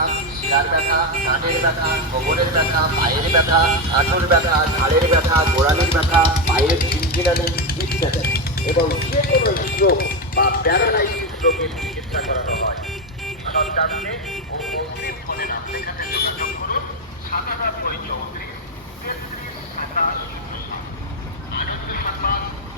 ব্যথা, শিরার ব্যথা, কানের ব্যথা, কোমরের ব্যথা, পায়ের ব্যথা, হাঁটুর ব্যথা, ঘাড়ের ব্যথা, গোড়ালির ব্যথা, পায়ের ঝিনঝিনানি ইত্যাদি এবং যে কোনো স্ট্রোক বা প্যারালাইসিস রোগের চিকিৎসা করানো হয়। মানব জানতে ও অগ্রিম ফোনে নাম লেখাতে যোগাযোগ করুন ৭৭ ৩৪ 33 ২৭ ০৭। আনন্দ সংবাদ।